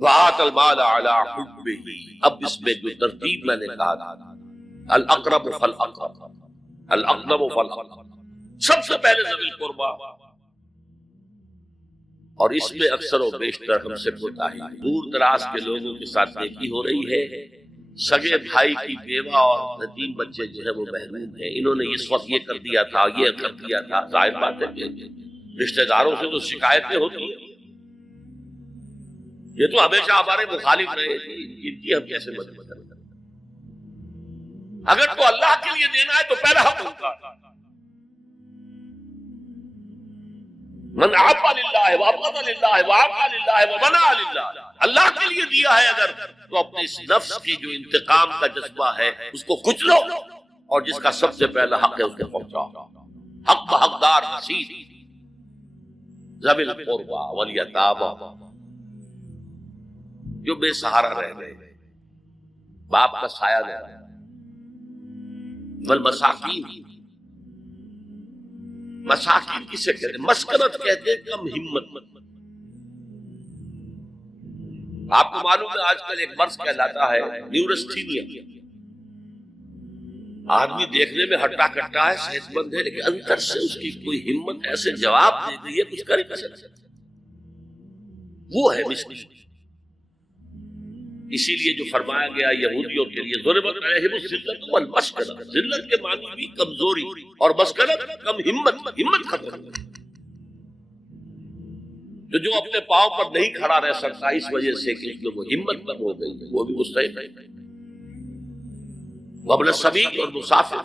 وآت المال علی حبہ، اب اس میں جو ترتیب میں نے کہا تھا، الاقرب فالاقرب، الاقرب فالاقرب، سب سے پہلے ذوی القربیٰ، اور اس میں اکثر و بیشتر ہم سے کوتاہی دور دراز کے لوگوں کے ساتھ نیکی ہو رہی ہے۔ سگے بھائی کی بیوہ اور یتیم بچے جو ہے وہ محروم ہیں، انہوں نے اس وقت یہ کر دیا تھا، یہ کر دیا تھا۔ ظاہر بات ہے کہ رشتہ داروں سے تو شکایتیں ہوتی ہیں، یہ تو ہمیشہ ہمارے مخالف رہے، ان کی ہم کیسے مدد کریں؟ اگر تو اللہ کے لیے دینا ہے تو پہلا حق ان کا، من عفا للہ وابغض للہ وعفا للہ ومنع للہ، اللہ کے لیے دیا ہے اگر تو اپنے اس نفس کی جو انتقام کا جذبہ ہے اس کو کچلو، اور جس کا سب سے پہلا حق ہے اس کو پہنچاؤ۔ حق بحقدار رسید ذوی القربیٰ والیتامیٰ، جو بے سہارا رہ گئے، باپ کا سایہ نہ رہا، والمساکین، مساکین کسے کہتے ہیں؟ مسکنت کہتے ہیں، کم ہمت۔ آپ کو معلوم ہے آج کل ایک مرض کہلاتا ہے نیورستھینیا، آدمی دیکھنے میں ہٹا کٹا ہے، صحت مند ہے، لیکن اندر سے اس کی کوئی ہمت ایسے جواب دے گئی ہے کچھ کر ہی نہیں سکتا، وہ ہے مسکین۔ اسی لیے جو فرمایا گیا یہودیوں کے لیے ضربت علیہم الذلۃ والمسکنۃ، ذلت کے معنی بھی کمزوری، اور مسکنت کم ہمت، ہمت ختم۔ تو جو اپنے پاؤں پر نہیں کھڑا رہ سکتا اس وجہ سے کہ اس میں وہ ہمت کم ہو گئی، وہ بھی مستحق ہے۔ وابن السبیل اور مسافر،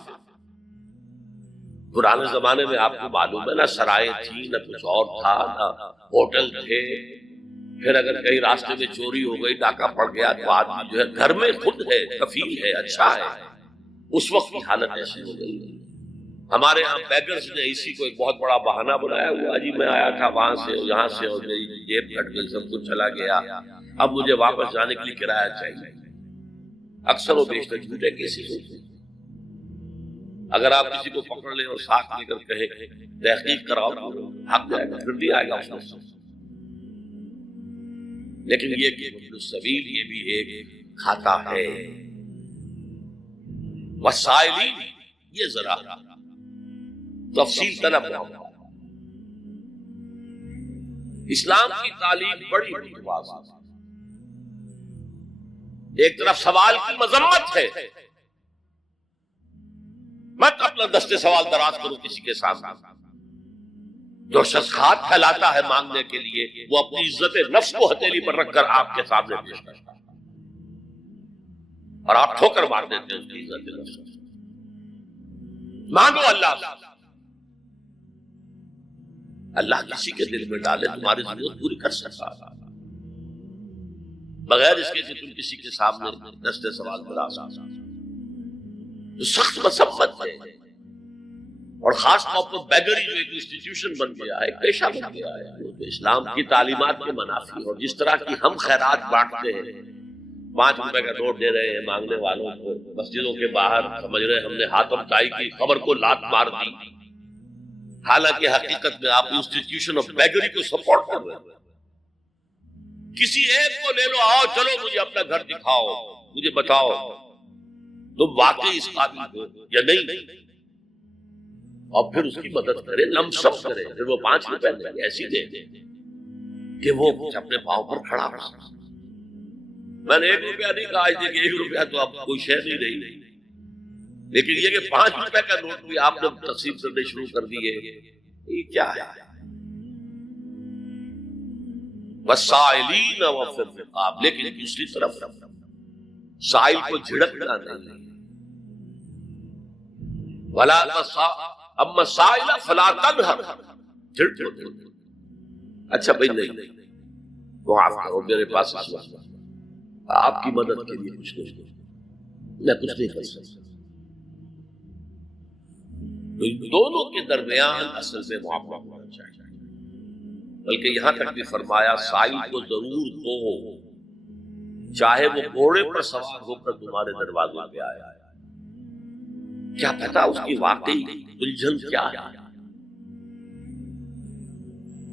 پرانے زمانے میں آپ کو معلوم ہے نہ سرائے تھی، نہ کچھ اور تھا، نہ ہوٹل تھے، پھر اگر کہیں راستے میں چوری ہو گئی، ڈاکہ پڑ گیا، تو آدمی جو ہے گھر میں خود ہے، کفیل ہے، اچھا ہے۔ اس وقت کی حالت ایسی ہو گئی۔ ہمارے ہاں بیگرز نے اسی کو ایک بہت بڑا بہانہ بنایا ہوا، جی میں آیا تھا وہاں سے یہاں سے اور میری جیب کٹ گئی، سب کچھ چلا گیا، اب مجھے واپس جانے کے لیے کرایہ چاہیے۔ اکثر و بیشتر جھوٹے کیسز ہوتے ہیں۔ اگر آپ کسی کو پکڑ لیں اور ساتھ لے کر کہیں تحقیق کراؤ، حق جائے گا، پھر بھی آئے گا اس وقت۔ لیکن یہ کہ السبیل یہ بھی ایک کھاتا ہے۔ وسائلین، یہ ذرا تفصیل طلب نہ ہو۔ اسلام کی تعلیم بڑی واضح، ایک طرف سوال کی مذمت ہے، مت اپنا دستے سوال دراز کرو کسی کے سامنے۔ جو شخص ہاتھ پھیلاتا ہے مانگنے کے لیے، وہ اپنی عزت نفس کو ہتھیلی پر رکھ کر آپ کے سامنے پیش کرتا ہے، اور آپ ٹھوکر مار دیتے ہیں اس کی عزت نفس۔ مانگو اللہ سے، اللہ کسی کے دل میں ڈالے تمہاری ضرورت پوری کر سکتا ہے، بغیر اس کے کہ تم کسی کے سامنے دستے سوال دراز کرو۔ جو سخت مذمت ہے، اور خاص طور پر بیگری جو ایک انسٹیٹیوشن بن گیا ہے، ایک پیشہ بن گیا ہے، وہ تو اسلام کی تعلیمات کے منافی، اور جس طرح کی ہم خیرات بانٹتے ہیں، 5 روپے کا نوٹ دے رہے ہیں مانگنے والوں کو، مسجدوں کے باہر سمجھ رہے ہم نے ہاتم تائی کی خبر کو لات مار دی، حالانکہ حقیقت میں آپ انسٹیٹیوشن آف بیگری کو سپورٹ کر رہے ہیں۔ کسی ایک کو لے لو، آؤ چلو مجھے اپنا گھر دکھاؤ، مجھے بتاؤ تم واقعی اس قابل ہو یا نہیں، اور پھر اس کی مدد کرے، لمسم کرے، پھر وہ 5 روپے دے ایسی دے کہ وہ اپنے پاؤں پر کھڑا ہو۔ میں نے 1 روپیہ نہیں کہا، آج دیکھیں 1 روپیہ تو اب کوئی شے نہیں رہی، لیکن یہ کہ 5 روپے کا نوٹ بھی آپ نے تقسیم کرنے شروع کر دیے، یہ کیا ہے؟ وَالسَّائِلِينَ وَفِي الرِّقَابِ، لیکن دوسری طرف سائل کو جھڑکنا نہیں، وَلَا اما سائل فلا تنہر، جھڑکو۔ اچھا بھائی نہیں، معاف کرو، میرے پاس اس وقت آپ کی مدد کے لیے کچھ نہیں، میں کچھ نہیں کر سکتا۔ تو ان دونوں کے درمیان اصل میں معاملہ ہونا چاہیے، بلکہ یہاں تک بھی فرمایا سائل کو ضرور دو، چاہے وہ گھوڑے پر سوار ہو کر تمہارے دروازے پہ آیا، کیا پتا اس کی واقعی الجھن کیا ہے۔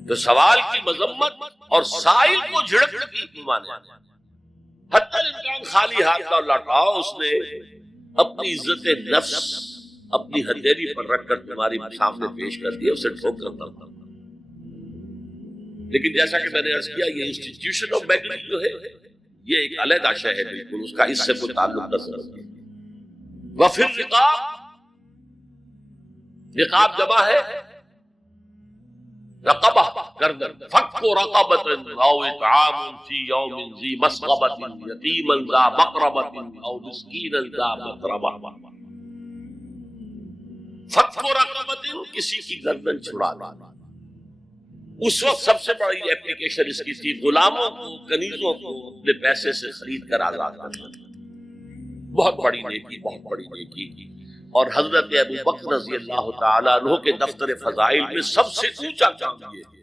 تو سوال کی مذمت اور سائل کو جھڑکنے کی مانے حتی الامکان خالی ہاتھ نہ لوٹاؤ. اس نے اپنی عزت نفس اپنی ہتھیلی پر رکھ کر تمہاری سامنے پیش کر دیا, اسے ٹھوک کر دیا. لیکن جیسا کہ میں نے عرض کیا, یہ انسٹیٹیوشن آف بیگری جو ہے یہ ایک علیحدہ شے ہے, بالکل اس کا اس سے کوئی تعلق نہیں. وفر رقاب, رقاب جمع ہے رقبہ, گردن. فک رقبۃ او اطعام فی یوم ذی مسغبۃ یتیما ذا مقربۃ او مسکینا ذا متربہ. فک رقبۃ, کسی کی گردن چھڑانا. اس وقت سب سے بڑی اپلیکیشن اس کی تھی غلاموں کو, کنیزوں کو اپنے پیسے سے خرید کر آزاد کرنا. بہت بڑی نیکی, بہت بڑی نیکی. اور حضرت ابو بکر رضی اللہ تعالیٰ عنہ کے دفتر فضائل میں سب سے اونچا کام یہ ہے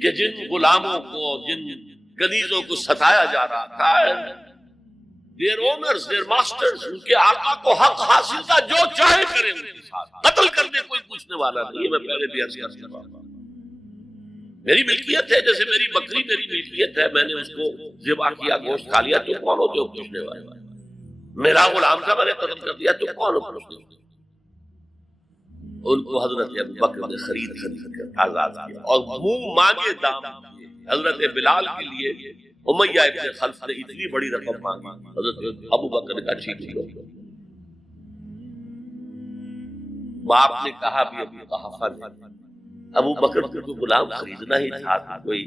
کہ جن غلاموں کو, جن کنیزوں کو ستایا جا رہا تھا, their owners, their masters, ان کے آقا کو حق حاصل تھا, جو چاہے کریں ان کے ساتھ, قتل کرنے کوئی پوچھنے والا نہیں. یہ میں پہلے بھی عرض کر چکا ہوں. میری ملکیت ہے, جیسے میری بکری میری ملکیت ہے, میں نے اس کو ذبح کیا, گوشت کھا لیا, تو کون ہوتے ہو پوچھنے والے؟ میرا غلام تھا, میں نے قتل کر دیا, تو کون ہو پوچھنے والے؟ ان کو حضرت ابو بکر نے خرید کر آزاد کیا اور منہ مانگے دام دیے. حضرت بلال کے لیے امیہ ابن خلف نے اتنی بڑی رقم مانگی, حضرت ابو بکر نے کہا ٹھیک لو. باپ نے کہا بھی ابو قحافہ نے, ابو بکر کو غلام خریدنا ہی تھا, کوئی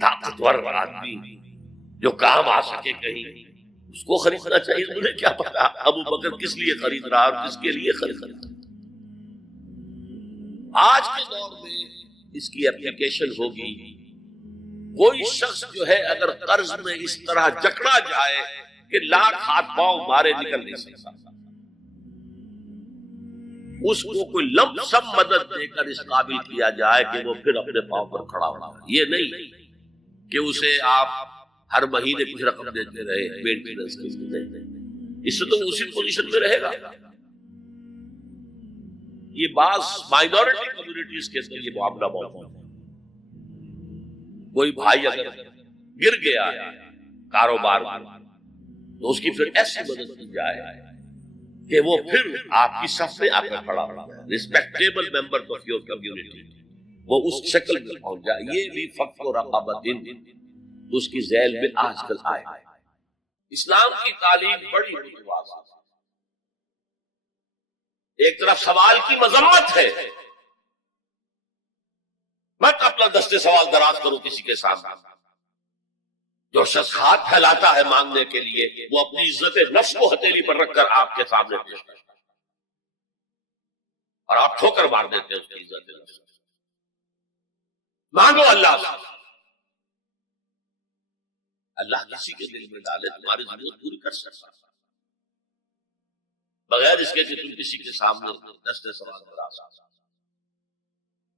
طاقتور آدمی جو کام آ سکے کہیں, اس کو خریدنا چاہیے. مجھے کیا پتا ابو بکر کس لیے خرید رہا اور کس کے لیے خرید رہا. آج کے دور میں اس کی اپلیکیشن ہوگی. کوئی شخص جو ہے اگر قرض میں اس طرح جکڑا جائے کہ لاکھ ہاتھ پاؤں مارے نکل نہیں سکتا, اس کو کوئی لم سم مدد دے کر اس قابل کیا جائے کہ وہ پھر اپنے پاؤں پر کھڑا ہو. یہ نہیں کہ اسے آپ ہر مہینے کچھ رقم دیتے رہے مینٹیننس کے لیے, اس سے تو اسی پوزیشن میں رہے گا. یہ بعض مائنورٹی کمیونٹیز کے اندر یہ معاملہ موجود ہے. کوئی بھائی اگر گر گیا ہے کاروبار میں تو اس کی پھر ایسی مدد کی جائے کہ وہ پھر آپ کی صف میں آ کر کھڑا ہو, respectable member of your community, وہ اس شکل میں پہنچ جائے. یہ بھی فک و رقابت اس کی ذیل میں آج کل آئے. اسلام کی تعلیم بڑی متواضع ہے. ایک طرف سوال کی مذمت ہے, مت اپنا دستے سوال دراز کرو کسی کے سامنے. جو شخص ہاتھ پھیلاتا ہے مانگنے کے لیے, وہ اپنی عزت نفس کو ہتھیلی پر رکھ کر آپ کے سامنے پیش کرتا ہے, اور آپ ٹھوکر مار دیتے ہیں اس کی عزت نفس. مانگو اللہ سے, اللہ کسی کے دل میں ڈالے تمہاری ضرورت پوری کر سکتا ہے, بغیر اس کے کہ تم کسی کے سامنے دستے سوال کرا سکتا.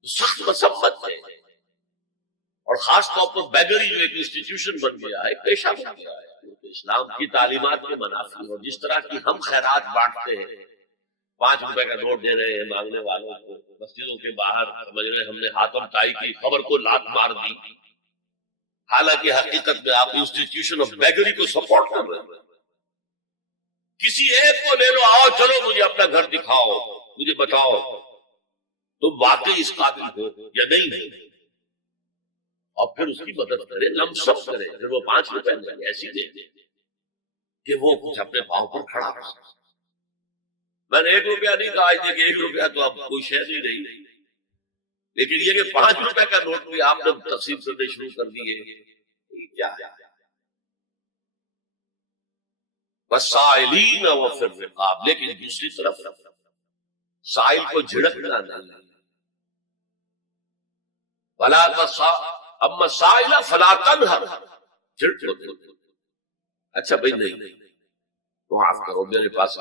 سخت مسمت ہے, اور خاص طور پر بیگری جو ایک انسٹیٹیوشن بن گیا ہے, پیشہ بن گیا ہے, اسلام کی تعلیمات کے منافی. اور جس طرح کی ہم خیرات بانٹتے ہیں, 5 روپے کا نوٹ دے رہے ہیں مانگنے والوں کو, مسجدوں کے باہر سمجھ رہے ہم نے ہاتھوں تائی کی خبر کو لات مار دی, حالانکہ حقیقت میں آپ انسٹیٹیوشن آف بیگری کو سپورٹ کر رہے ہیں. کسی ایک کو لے لو, آؤ چلو مجھے اپنا گھر دکھاؤ, مجھے بتاؤ تم واقعی اس قابل ہو یا نہیں ہو, اور پھر اس کی مدد کرے, لمسم کرے. پھر وہ 5 روپے ایسی دے دے کہ وہ کچھ اپنے پاؤں پر کھڑا ہو. میں نے 1 روپیہ نہیں کہا, آج دیکھیں 1 روپیہ تو اب کوئی شے نہیں رہی, لیکن یہ کہ 5 روپے کا نوٹ بھی آپ نے تقسیم کرنے شروع کر دیے, کیا ہے؟ وَالسَّائِلِينَ وَفِي الرِّقَابِ. لیکن دوسری طرف سائل کو جھڑکنا نہیں. اما سائل فلا تنہر, جھڑکو. اچھا بھائی نہیں, معاف کرو, میرے پاس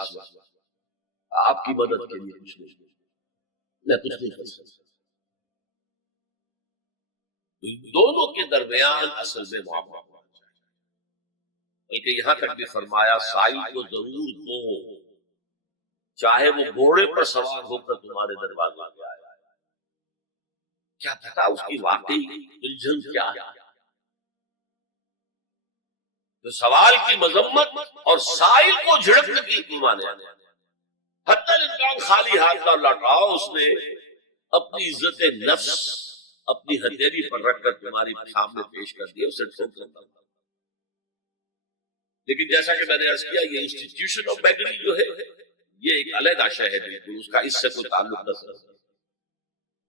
آپ کی مدد کے لیے کچھ نہیں, میں کچھ نہیں کر سکتا. دونوں کے درمیان اصل میں معاملہ, بلکہ یہاں تک بھی فرمایا سائل کو ضرور دو, چاہے وہ گھوڑے پر سوار ہو کر تمہارے دروازے پہ آئے. کیا پتا اس کی واقعی الجھن کیا ہے. تو سوال کی مذمت اور سائل کو جھڑکنے کی مانے حتی الامکان خالی ہاتھ نہ لوٹاؤ. اس نے اپنی عزت نفس اپنی ہتھیلی پر رکھ کر تمہاری سامنے پیش کر دیا, اسے ٹھوک دیتا. لیکن جیسا کہ میں نے عرض کیا, یہ انسٹیٹیوشن آف بیگری جو ہے یہ ایک علیحدہ شے ہے, بالکل اس کا اس سے کوئی تعلق نہیں.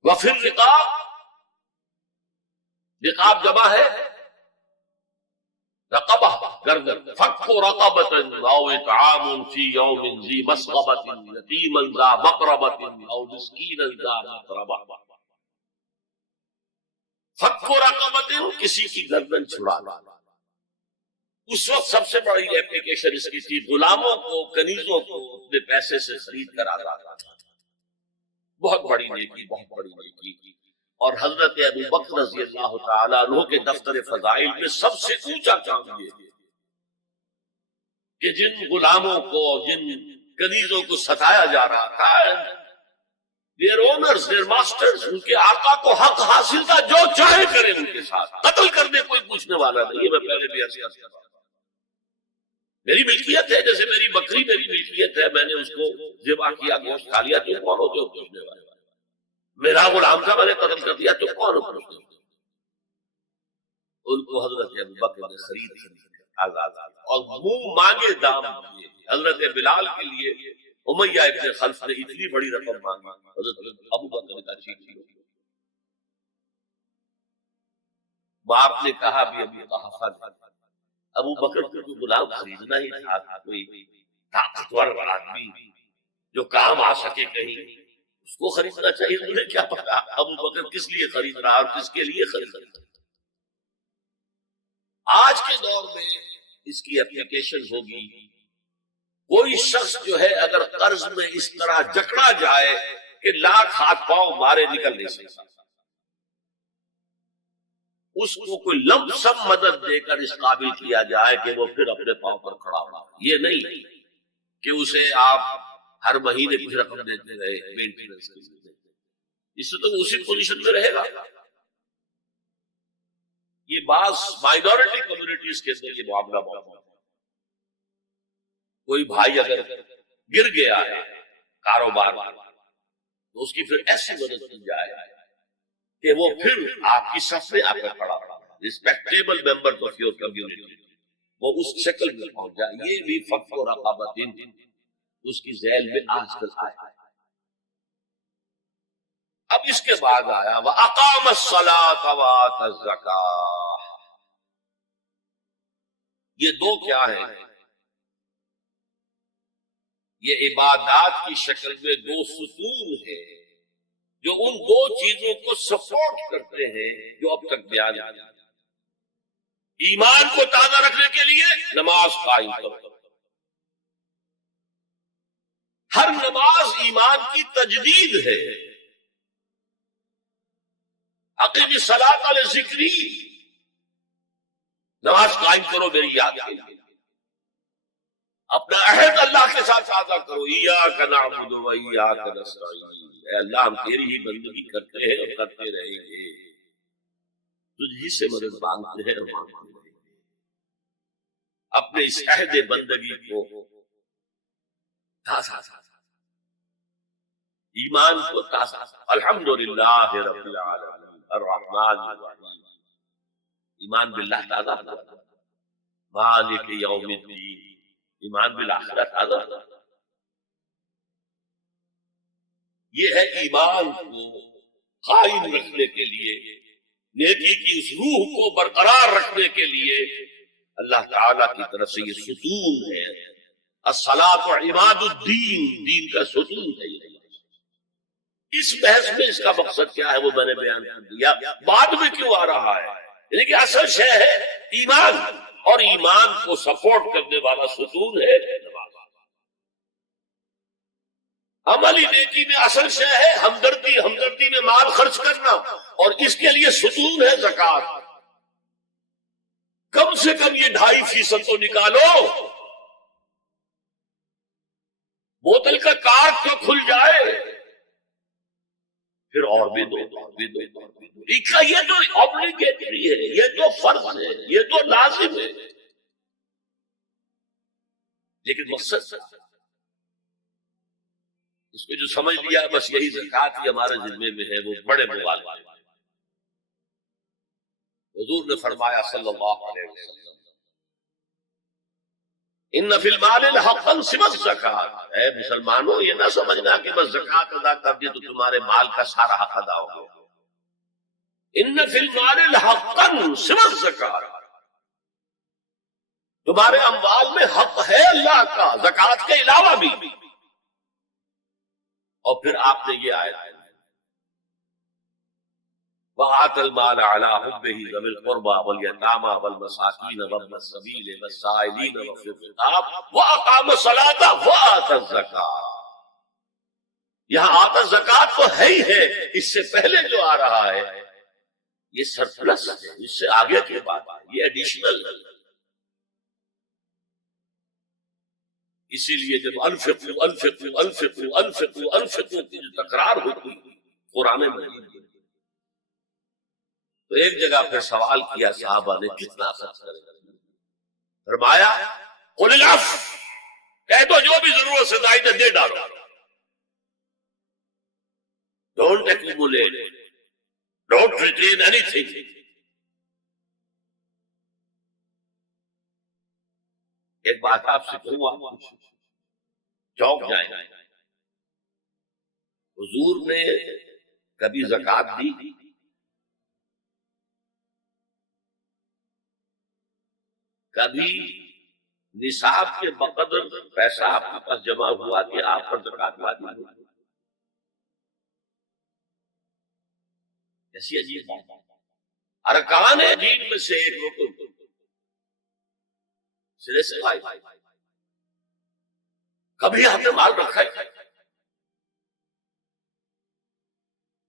وفر رقاب, رقاب جمع ہے رقبہ, گردن. فک رقبۃ او اطعام فی یوم ذی مسغبۃ یتیما ذا مقربۃ او مسکینا ذا متربہ. فک رقبۃ, کسی کی گردن چھڑانا. اس وقت سب سے بڑی ایپلیکیشن اس کی تھی غلاموں کو, کنیزوں کو اپنے پیسے سے خرید کر آزاد کرنا. بہت بڑی نیکی, بہت بڑی نیکی. اور حضرت ابو بکر رضی اللہ تعالیٰ عنہ کے دفتر فضائل میں سب سے اونچا کام یہ ہے کہ جن غلاموں کو, جن کنیزوں کو ستایا جا رہا تھا, their owners, their masters, ان کے آقا کو حق حاصل تھا, جو چاہے کریں ان کے ساتھ, قتل کرنے کوئی پوچھنے والا نہیں ہے. میں پہلے بھی عرض کیا تھا, میری ملکیت ہے, جیسے میری بکری میری ملکیت ہے, میں نے اس کو ذبح کیا, گوشت کھا لیا, تو کون ہوتے ہو پوچھنے والے؟ میرا غلام تھا, میں نے قتل کر دیا, تو کون ہو پوچھنے والے؟ ان کو حضرت ابو بکر نے خرید آزاد اور منہ مانگے دام دیے. حضرت بلال کے لیے امیہ ابن خلف نے اتنی بڑی رقم مانگی, حضرت ابو بکر نے کہا ٹھیک ہے. باپ نے کہا بھی ابھی کہا, ابو بکر کو کوئی غلام خریدنا ہی تھا, کوئی طاقتور آدمی جو کام آ سکے کہیں, اس کو خریدنا چاہیے. انہیں کیا پتا ابو بکر کس لیے خرید رہا اور کس کے لیے خرید رہا. آج کے دور میں اس کی اپلیکیشن ہوگی. کوئی شخص جو ہے اگر قرض میں اس طرح جکڑا جائے کہ لاکھ ہاتھ پاؤں مارے نکل نہیں سکتا, اس کو کوئی لم سم مدد دے کر اس قابل کیا جائے کہ وہ پھر اپنے پاؤں پر کھڑا ہو. یہ نہیں کہ اسے آپ ہر مہینے کچھ رقم دیتے رہے مینٹیننس کے لیے, اس سے تو اسی پوزیشن میں رہے گا. یہ بعض مائنورٹی کمیونٹیز کے اندر یہ معاملہ بہت ہے. کوئی بھائی اگر گر گیا ہے کاروبار تو اس کی پھر ایسی مدد کی جائے کہ وہ پھر آپ کی صف میں آ کر کھڑا ہو, respectable member of your community, وہ اس شکل میں پہنچ جائے. یہ بھی فک و رقابت اس کی ذیل میں آج کل آیا. اب اس کے بعد آیا وَأَقَامَ الصَّلَاةَ وَآتَى الزَّكَاةَ. یہ دو کیا ہیں؟ یہ عبادات کی شکل میں دو ستون ہیں جو ان دو چیزوں کو سپورٹ کرتے ہیں جو اب تک بیان آیا. ایمان کو تازہ رکھنے کے لیے نماز قائم کرو. ہر نماز ایمان کی تجدید ہے. اقیم الصلاۃ علی ذکری, نماز قائم کرو میری یاد کے لیے. اپنا عہد اللہ کے ساتھ تازہ کرو. ایاک نعبد و ایاک نستعین, اے اللہ ہم تیری ہی بندگی کرتے ہیں اور کرتے رہیں گے, تجھ ہی سے مدد مانگتے ہیں اور مانگتے رہیں گے. اپنے اس عہد بندگی کو تازہ, ایمان کو تازہ. الحمدللہ رب العالمین الرحمن الرحیم, ایمان باللہ تازہ, مالک یوم الدین, ایمان بالآخرہ تازہ. یہ ہے ایمان کو قائم رکھنے کے لیے, نیکی کی اس روح کو برقرار رکھنے کے لیے اللہ تعالیٰ کی طرف سے یہ ستون ہے. الصلاۃ عماد الدین, دین کا ستون ہے. اس بحث میں اس کا مقصد کیا ہے وہ میں نے بیان کر دیا. بعد میں کیوں آ رہا ہے, یعنی کہ اصل شے ہے ایمان, اور ایمان کو سپورٹ کرنے والا ستون ہے نماز. عملی نیکی میں اصل شے ہے ہمدردی, ہمدردی میں مال خرچ کرنا, اور اس کے لیے ستون ہے زکات. کم سے کم یہ 2.5% تو نکالو, بوتل کا کارک تو کھل جائے. پھر اور بھی دو، اور بھی دو، اور بھی دو۔ یہ تو obligatory ہے، یہ تو فرض ہے، یہ تو لازم ہے، لیکن مقصد اس کو جو سمجھ لیا بس یہی زکوٰۃ ہی ہمارے ذمے میں ہے، وہ بڑے موال والے۔ حضور نے فرمایا صلی اللہ علیہ وسلم ان فی المال حقا سوى الزکوٰۃ، اے مسلمانوں یہ نہ سمجھنا کہ بس زکوٰۃ ادا کر دی تو تمہارے مال کا سارا حق ادا ہو گیا۔ ان فی المال حقا سوى الزکوٰۃ، تمہارے اموال میں حق ہے اللہ کا زکوٰۃ کے علاوہ بھی۔ اور پھر آپ نے یہ آیت وَآتَ الْمَالَ عَلَىٰ حُبِّهِ ذَوِي الْقُرْبَىٰ وَالْيَتَامَىٰ وَالْمَسَاكِينَ وَابْنَ السَّبِيلِ وَالسَّائِلِينَ وَفِي الرِّقَابِ وَأَقَامَ الصَّلَاةَ وَآتَى الزَّكَاةَ۔ یہاں آتا زکوٰۃ تو ہے ہی ہے، اس سے پہلے جو آ رہا ہے یہ سرپلس ہے، اس سے آگے کی بات ہے، یہ ایڈیشنل ہے۔ اسی لیے جب انفقوا انفقوا انفقوا انفقوا انفقوا کی جو تکرار ہوتی ہے قرآن مجید میں، تو ایک جگہ پھر سوال کیا صحابہ نے کتنا خرچ کرے گا؟ فرمایا قل العفو، کہہ دو جو بھی ضرورت سے زائد دے ڈالو، don't accumulate, don't retain any thing. ایک بات آپ سے کہوں، آپ چوک جائیں، حضور نے کبھی زکوٰۃ دی؟ کبھی نصاب کے بقدر پیسہ آپ کے پاس جمع ہوا کہ آپ پر زکوٰۃ واجب ہوئی؟ ایسی عجیب بات، ارکان دین میں سے ایک رکن سرے سے غائب، کبھی آپ نے مال رکھا ہے؟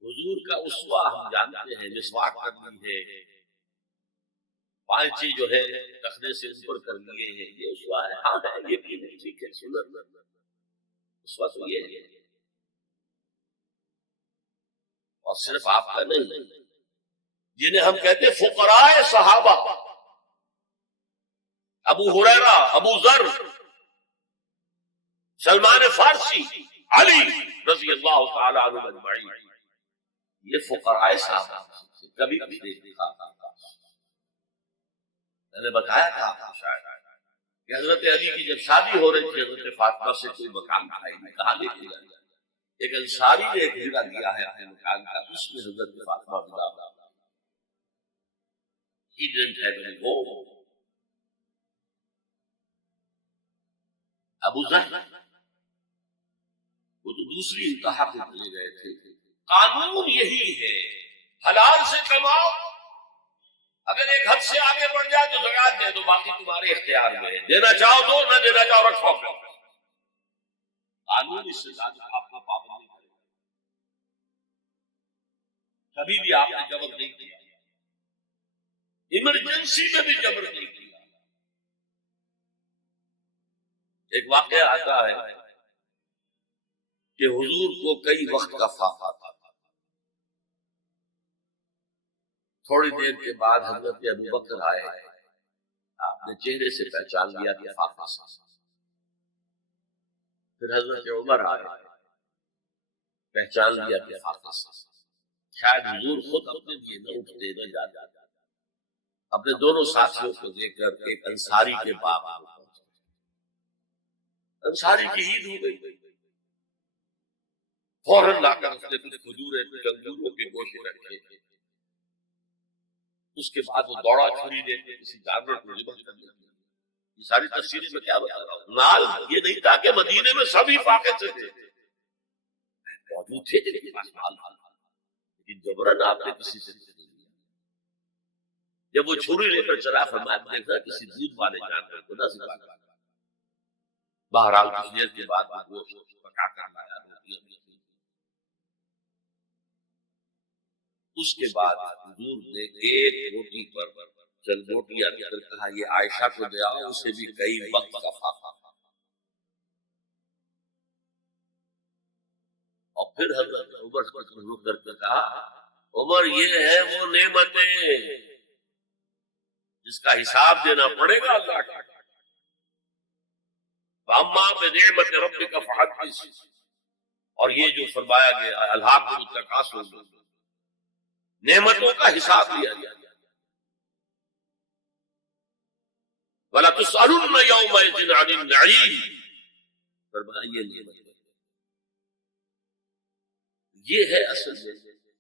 حضور کا اسوہ ہم جانتے ہیں، مسواک کرنی ہے، پانچی جو ہے رکھنے سے اوپر کر لیے ہیں، یہ اسوہ ہے۔ ہاں ہے، یہ بھی نہیں، ٹھیک ہے، سنت اسوہ تو یہ ہے، اور صرف آپ کا نہیں، جنہیں ہم کہتے ہیں فقراء صحابہ، ابو ہریرہ، ابو ذر، سلمان فارسی، علی رضی اللہ تعالی عنہ اجمعین، یہ فقراء صحابہ کبھی بھی نہیں دیکھا۔ میں نے بتایا تھا آپ کو شاید کہ حضرت علی کی جب شادی ہو رہی تھی حضرت فاطمہ سے کوئی مکان کھائی میں کہا لے کے جائے، ایک انصاری نے ایک ہجرہ دیا ہے اپنے مکان کا، اس میں حضرت فاطمہ بلا He didn't have any home۔ ابو ذر وہ تو دوسری انتہا پہ چلے گئے تھے۔ قانون یہی ہے، حلال سے کماؤ، اگر ایک حد سے آگے بڑھ جائے تو زکوٰۃ دے دو، باقی تمہارے اختیار میں ہے، دینا چاہو دو، نہ دینا چاہو رکھو۔ قانون اس سے زیادہ آپ کو پابند نہیں کرے گا، کبھی بھی آپ نے جبر نہیں کیا، ایمرجنسی میں بھی جبر نہیں کیا۔ ایک واقعہ آتا ہے کہ حضور کو کئی وقت کا فاقہ تھا، تھوڑی دیر کے بعد حضرت ابو بکر آئے، آپ نے چہرے سے پہچان لیا کہ فاقہ سے، پھر حضرت عمر آئے، پہچان لیا کہ فاقہ سے، شاید حضور خود اپنے لیے نہ اٹھتے نہ جاتے، اپنے دونوں ساتھیوں کو دیکھ کر ایک انصاری کے باغ میں پہنچے۔ انصاری کی عید ہو گئی، فوراً لا کر اس نے کچھ کھجوریں کچھ انگوروں کے گوشے رکھے، اس کے بعد وہ دوڑا چھری لے کے کسی جانور کو ذبح کر دیا۔ یہ ساری تفسیریں میں کیا بتا رہا ہوں، نال یہ نہیں تھا کہ مدینے میں سبھی فاقے سے تھے، موجود تھے جن کے پاس مال تھا، لیکن جبرن آپ نے کسی سے نہیں لیا۔ جب وہ چھری لے کر چلا فرمایا دیکھا کسی دودھ والے جانور کو نہ ذبح کر، بہرحال کچھ دیر کے بعد وہ گوشت پکا کر لایا، اس کے بعد حضور نے ایک روٹی پر چند روٹیاں دے کر کہا یہ عائشہ کو دے آؤ، اسے بھی کئی وقت کا فاقہ۔ اور پھر حضرت عمر کو رخ کر کے کہا عمر یہ ہے وہ نعمتیں جس کا حساب دینا پڑے گا اللہ کا. فَأَمَّا بِنِعْمَةِ رَبِّكَ فَحَدِّثْ، اور یہ جو فرمایا گیا الہاکم التکاثر، نعمتوں کا حساب لیا گیا. وَلَتُسْأَلُنَّ يَوْمَئِذٍ عَنِ النَّعِيمِ، فرمایا یہ نعمت ہے. یہ ہے اصل میں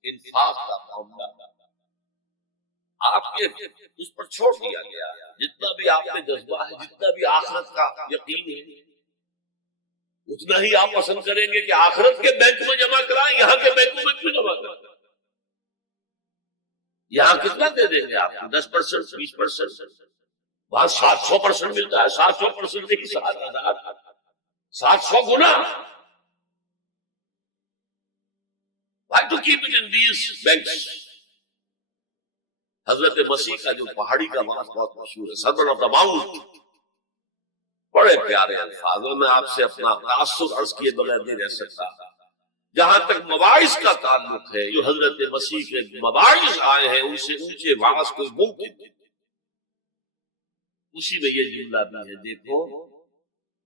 انفاق کا معاملہ. آپ کے اس پر چھوڑ دیا گیا جتنا بھی آپ میں جذبہ ہے، جتنا بھی آخرت کا یقین ہے، اتنا ہی آپ پسند کریں گے کہ آخرت کے بینک میں جمع کرائیں، یہاں کے بینکوں میں کیوں جمع کرائیں؟ یہاں کتنا دے دیں گے آپ کو؟ 10%، 20%. وہاں 700% ملتا ہے. 700% نہیں، 7,000، 700 گنا. Why to keep it in these banks؟ حضرت مسیح کا جو پہاڑی کا واقعہ بہت مشہور ہے، سرمن آف دا ماؤنٹ، بڑے پیارے الفاظوں میں آپ سے اپنا تاثر عرض کیے بغیر نہیں رہ سکتا. جہاں تک مواعظ کا تعلق ہے، جو حضرت مسیح کے مواعظ آئے ہیں ان سے اونچے واعظ کوئی ممکن نہیں. اسی میں یہ جملہ بھی ہے، دیکھو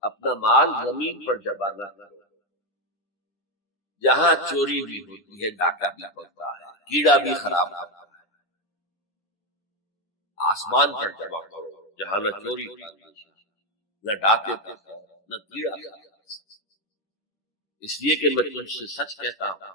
اپنا مال زمین پر جمع نہ کرو، جہاں چوری بھی ہوتی ہے، ڈاکہ بھی ہوتا ہے، کیڑا بھی خراب ہوتا ہے. آسمان پر جمع کرو جہاں نہ چوری نہ ڈاکے نہ کیڑا. اس لیے کہ میں تجھ سے سچ کہتا ہوں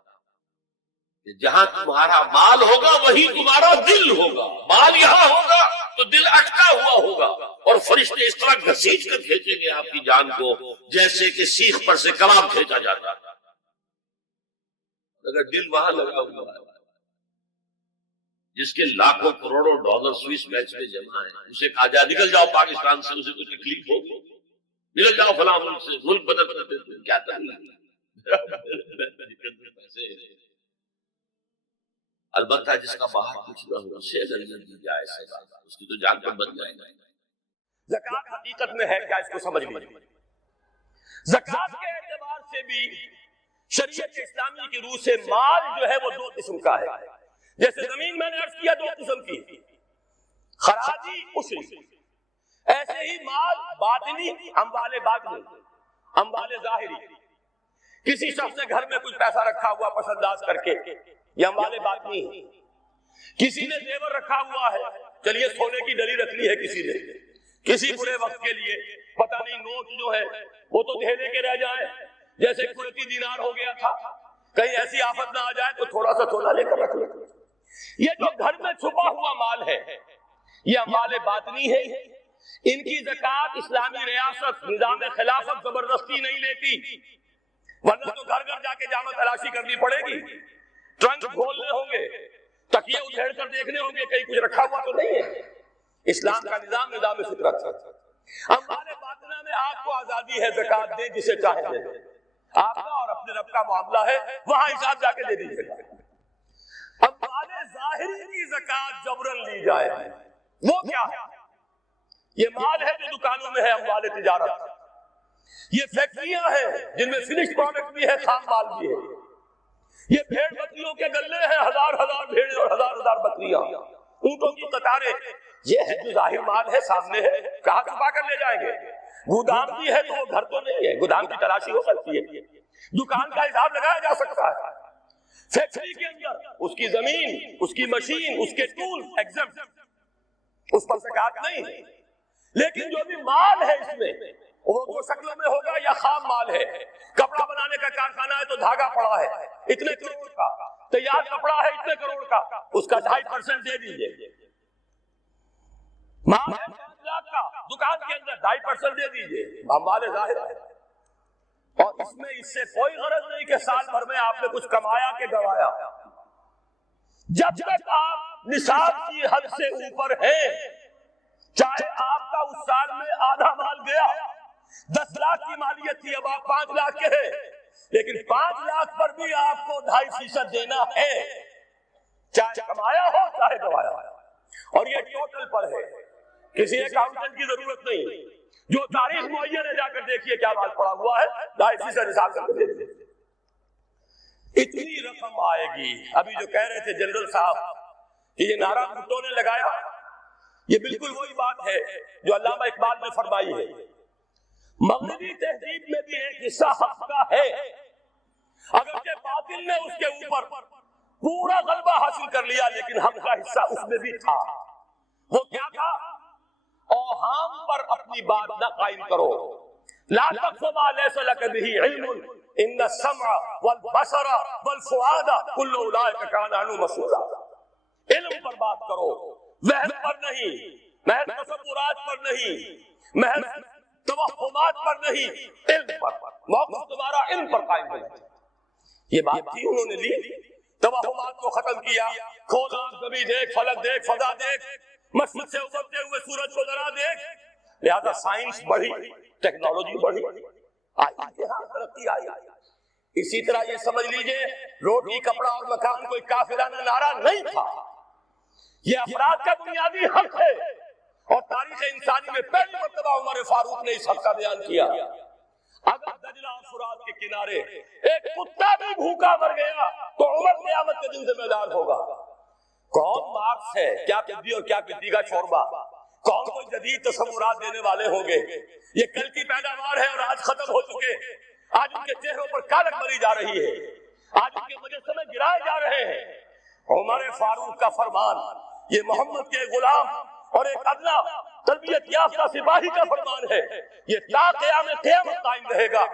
کہ جہاں تمہارا مال ہوگا وہی تمہارا دل ہوگا. مال یہاں ہوگا تو دل اٹکا ہوا ہوگا، اور فرشتے اس طرح گھسیٹ کر کھینچیں گے آپ کی جان کو جیسے کہ سیخ پر سے کباب کھینچا جاتا ہے. اگر دل وہاں لگا ہوا ہے، جس کے لاکھوں کروڑوں ڈالر سوئس بینک میں جمع ہیں، اسے کہا جائے نکل جاؤ پاکستان سے، اسے کوئی تکلیف ہوگی، نکل جاؤ فلاں ملک سے، ملک بدل کر دیتے ہیں، کیا تکلیف؟ البتہ جس کا باہر کچھ نہ ہو اسے اگر یہ دی جائے اس کی تو جان پر بن جائے گا. زکوٰۃ حقیقت میں ہے کیا، اس کو سمجھ لیجیے. زکوٰۃ کے اعتبار سے بھی شریعت اسلامی کی روح سے مال جو ہے وہ دو قسم کا ہے. جیسے زمین میں نے عرض کیا دو قسم کی، خراجی عشری. ایسے ہی مال باطنی، اموال باطنی، اموال ظاہری. کسی شخص نے گھر میں کچھ پیسہ رکھا ہوا پس انداز کر کے، یہ اموال باطنی ہے. کسی نے زیور رکھا ہوا ہے، چلیے سونے کی ڈلی رکھ لی ہے کسی نے، کسی برے وقت کے لیے پتہ نہیں نوٹ جو ہے وہ تو دھیلے کے رہ جائے، جیسے کوئی دینار ہو گیا تھا، کہیں ایسی آفت نہ آ جائے تو تھوڑا سا سونا لے کر رکھ لے. یہ جو گھر میں چھپا ہوا مال ہے یہ اموال باطنی ہے. ان کی زکوٰۃ اسلامی ریاست نظام خلافت زبردستی نہیں لیتی، ورنہ تو گھر گھر جا کے جامع تلاشی کرنی پڑے گی، ٹرنک کھولنے ہوں گے، تکیے ادھیڑ کر دیکھنے ہوں گے کہیں کچھ رکھا ہوا تو نہیں ہے. اسلام کا نظام فطرت ہے. اموال باطنہ میں آپ کو آزادی ہے زکوٰۃ دیں جسے چاہے دیں، آپ کا اور اپنے رب کا معاملہ ہے، وہاں حساب جا کے دے دیجیے گا. اموال ظاہری کی زکوٰۃ جبرن لی جائے، وہ کیا ہے؟ یہ مال ہے جو دکانوں میں ہے، اموال تجارت. یہ فیکٹریاں ہیں جن میں فنش پروڈکٹ بھی ہے، خام مال بھی ہے. یہ بھیڑ بکریوں کے گلے ہیں، ہزار ہزار بھیڑ اور ہزار ہزار بکریاں، اونٹوں کی قطاریں. یہ ہے جو ظاہر مال ہے، سامنے ہے، کہاں چھپا کر لے جائیں گے؟ گودام بھی ہے تو وہ گھر تو نہیں ہے، گودام کی تلاشی ہو سکتی ہے، دکان کا حساب لگایا جا سکتا ہے. فیکٹری کے اندر اس کی زمین، اس کی مشین، اس کے ٹول ایگزمپٹ، اس پر زکوٰۃ نہیں. لیکن جو بھی مال ہے اس میں وہ دو شکلوں میں ہوگا، یا خام مال ہے، کپڑا بنانے کا کارخانہ ہے تو دھاگا پڑا ہے اتنے کروڑ کا، تیار کپڑا ہے اتنے کروڑ کا، اس کا 2.5% دے دیجیے. مال ہے 5 لاکھ کا، دکان کے اندر 2.5% دے دیجیے، مال ظاہر ہے. اور اس میں اس سے کوئی غرض نہیں کہ سال بھر میں آپ نے کچھ کمایا کہ گوایا. جب تک آپ نصاب کی حد سے اوپر ہیں، چاہے آپ کا اس سال میں آدھا مال گیا، 10 لاکھ کی مالیت تھی، اب آپ 5 لاکھ کے ہیں، لیکن 5 لاکھ پر بھی آپ کو 2.5% دینا ہے، چاہے کمایا ہو چاہے گوایا ہو. اور یہ ٹوٹل پر ہے، کسی اکاؤنٹنٹ کی ضرورت نہیں. جو تاریخ معین ہے جا کر دیکھیے کیا مال پڑا ہوا ہے، 2.5% حساب کر کے دیکھیے. اتنی رقم آئے گی. ابھی جو کہہ رہے تھے جنرل صاحب کہ یہ نعرہ بھٹو نے لگایا، یہ بالکل وہی بات ہے جو علامہ اقبال نے فرمائی ہے. مغربی تہذیب میں بھی ایک حصہ حق کا ہے، اگرچہ باطل نے اس کے اوپر پورا غلبہ حاصل کر لیا، لیکن حق کا حصہ اس میں بھی تھا. وہ کیا تھا؟ اوہام پر اپنی بات نہ قائم کرو. لا تقف ما ليس لك به علم ان السمع والبصر والفؤاد كل اولئك كان عنه مسؤولا. علم پر بات کرو، وہم پر نہیں، محض تصورات پر نہیں، محض توہمات پر نہیں، علم پر. موقف تمہارا علم پر قائم ہونا چاہیے. یہ بات تھی، انہوں نے لی، توہمات کو ختم کیا. کھولا زمین دیکھ، فلک دیکھ، فضا دیکھ، مشرق سے ابھرتے ہوئے سورج کو ذرا دیکھ. لہذا سائنس بڑھی، ٹیکنالوجی بڑھی، ترقی آئی. اسی طرح یہ سمجھ لیجئے روٹی کپڑا اور مکان کوئی کافرانہ نعرہ نہیں تھا، یہ افراد کا بنیادی حق ہے. اور تاریخ انسانی میں پہلی مرتبہ عمر فاروق نے اس حق کا بیان کیا. اگر دجلہ اور فرات کے کنارے ایک کتا بھی بھوکا مر گیا تو عمر قیامت کے دن ذمہ دار ہوگا. کون مارکس ہے، کیا پدی اور کیا پدی کا شوربہ، کون کوئی جدید تصورات دینے والے ہوں گے؟ یہ کل کی پیداوار ہے اور آج ختم ہو چکے. آج ان کے چہروں پر کالک بری جا رہی ہے، آج ان کے مجسمے گرائے جا رہے ہیں. عمر فاروق کا فرمان، یہ محمد کے غلام اور ایک ادنا تربیت یافتہ سپاہی کا فرمان ہے. یہ تا قیامت قائم رہے گا.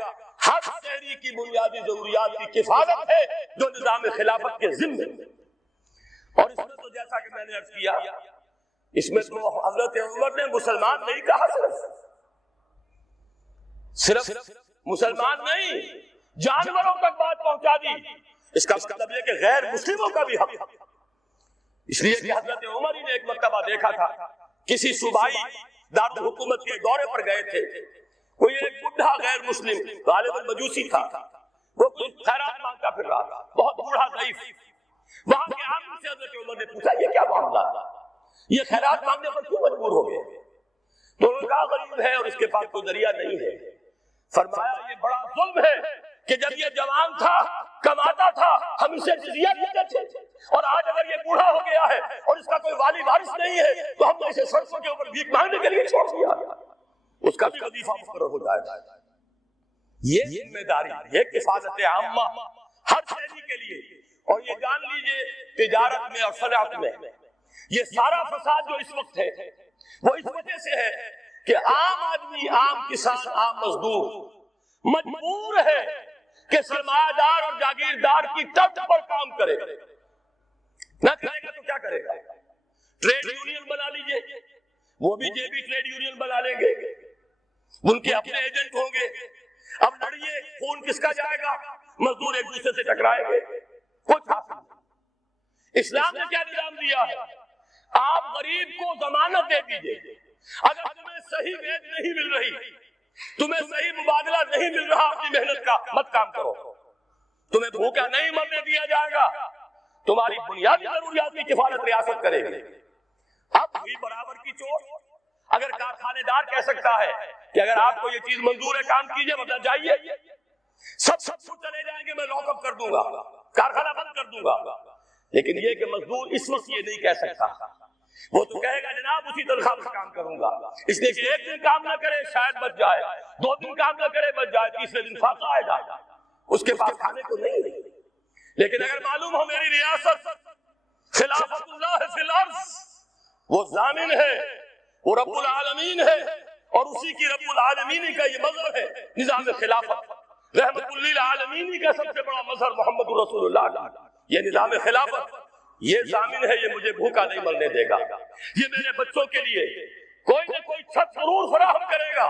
ہر شہری کی بنیادی ضروریات کی کفالت ہے جو نظام خلافت کے ذمہ. اور اس میں تو جیسا کہ میں نے عرض کیا، اس میں تو حضرت عمر نے مسلمان نہیں کہا، صرف مسلمان نہیں، جانوروں تک بات پہنچا دی. اس کا مطلب یہ کہ غیر مسلموں کا بھی حق. اس لیے کہ حضرت عمر ہی نے ایک مرتبہ دیکھا تھا، کسی صوبائی دارالحکومت کے دورے پر گئے تھے. کوئی ایک بڈھا غیر مسلم غالباً مجوسی تھا، وہ کچھ خیرات مانگتا پھر رہا تھا، بہت بوڑھا ضعیف. وہاں کے عامل سے حضرت عمر نے پوچھا یہ کیا معاملہ تھا، یہ خیرات مانگنے پر کیوں مجبور ہو گئے؟ تو انہوں نے کہا غریب ہے اور اس کے پاس کوئی ذریعہ نہیں ہے. فرمایا یہ بڑا ظلم ہے کہ جب یہ جوان تھا، کماتا تھا، ہم اسے جزیہ دیتے تھے، اور آج اگر یہ بوڑھا ہو گیا ہے اور اس کا کوئی والی وارث نہیں ہے تو ہم نے اسے سڑکوں کے اوپر بھیک مانگنے کے لیے چھوڑ دیا، اس کا بھی وظیفہ مقرر ہو جائے گا. یہ ذمہ داری، یہ کفالت عامہ ہر شہری کے لیے. اور یہ جان لیجئے تجارت میں اور صنعت میں یہ سارا فساد جو اس وقت ہے وہ اس وجہ سے ہے کہ عام آدمی، عام کسان، عام مزدور مجبور ہے کہ سرمایہ دار اور جاگیردار کی ٹرٹ پر کام کرے. نہ کرے گا تو کیا کرے گا؟ ٹریڈ یونین بنا لیجئے، وہ بھی جے بی ٹریڈ یونین بنا لیں گے، ان کے اپنے ایجنٹ ہوں گے. اب لڑیے، خون کس کا جائے گا؟ مزدور ایک دوسرے سے ٹکرائیں گے. کچھ حاصل نہیں. اسلام نے کیا نظام دیا ہے؟ آپ غریب کو ضمانت دے دیجئے، اگر تمہیں صحیح ویج نہیں مل رہی، تمہیں صحیح مبادلہ نہیں مل رہا اپنی محنت کا، مت کام کرو. تمہیں بھوکا نہیں مرنے دیا جائے گا، تمہاری بنیادی ضروریات کی کفالت ریاست کرے گی. اب ہوئی برابر کی چوٹ. اگر کارخانے دار کہہ سکتا ہے کہ اگر آپ کو یہ چیز منظور ہے کام کیجئے ورنہ جائیے، سب چلے جائیں گے، میں لاک اپ کر دوں گا، کارخانہ بند کر دوں گا. لیکن یہ کہ مزدور اس وقت یہ نہیں کہہ سکتا. وہ تو کہے گا جناب اسی تنخواہ پر کام کروں گا، اس لیے کہ ایک دن کام نہ کرے شاید بچ جائے، 2 دن کام نہ کرے بچ جائے، تیسرے دن فاقہ آئے گا، اس کے پاس کھانے کو نہیں. لیکن اگر معلوم ہو میری ریاست خلافت اللہ فی الارض، وہ ضامن ہے، وہ رب العالمین ہے، اور اسی کی رب العالمین کا یہ مظہر ہے نظام خلافت. رحمت للعالمین کا سب سے بڑا مظہر محمد رسول اللہ، یہ نظام خلافت، یہ ضامن ہے، یہ مجھے بھوکا نہیں مرنے دے گا، یہ میرے بچوں کے لیے کوئی نہ کوئی چھت ضرور فراہم کرے گا.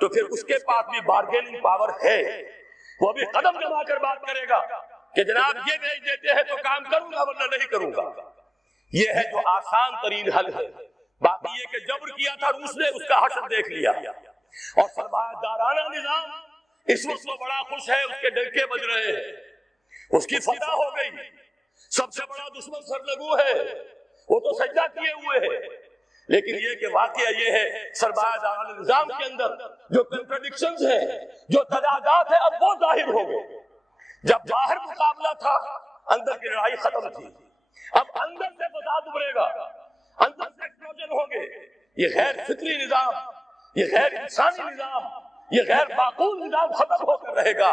تو پھر اس کے پاس بھی بارگیننگ پاور ہے، وہ بھی قدم جما کر بات کرے گا کہ جناب یہ بھیج دیتے ہیں تو کام کروں گا ورنہ نہیں کروں گا. یہ ہے جو آسان ترین حل ہے. باقی یہ کہ جبر کیا تھا روس نے، اس کا حشر دیکھ لیا. اور سرمایہ دارانہ نظام اس وقت وہ بڑا خوش ہے، اس کے ڈنکے بج رہے ہیں، اس کی فتح ہو گئی. سب سے بڑا دشمن سرنگو ہے، وہ تو سجدہ کیے ہوئے ہے. لیکن یہ کہ واقعہ یہ ہے سرمایہ دارانہ نظام کے اندر جو کنٹرڈکشنز ہیں، جو تضادات ہیں، اب وہ ظاہر ہو گئے. جب باہر مقابلہ تھا اندر کی لڑائی ختم تھی، اب اندر سے فساد ابھرے گا، اندر سے ایکسپلوژن ہوں گے. یہ غیر فطری نظام، یہ غیر انسانی نظام، یہ غیر معقول نظام ختم ہو کر رہے گا.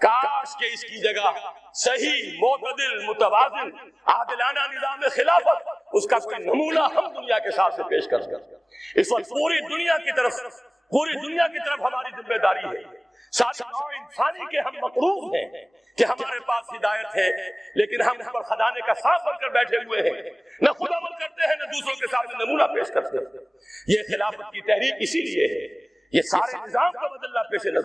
کاش کہ اس کی جگہ صحیح، معتدل، متوازن، عادلانہ نظام خلافت، اس کا کوئی نمونہ ہم دنیا کے سامنے پیش کر سکیں. اس وقت پوری دنیا کی طرف ہماری ذمہ داری ہے. سارے نوع انسانی کے ہم مقروض ہیں کہ ہمارے پاس ہدایت ہے، لیکن ہم اس پر خزانے کا سانپ بن کر بیٹھے ہوئے ہیں، نہ خود عمل کرتے ہیں نہ دوسروں کے سامنے نمونہ پیش کرتے ہیں. یہ خلافت کی تحریک اسی لیے ہے، یہ سارے نظام کا بدلنا پیش نظر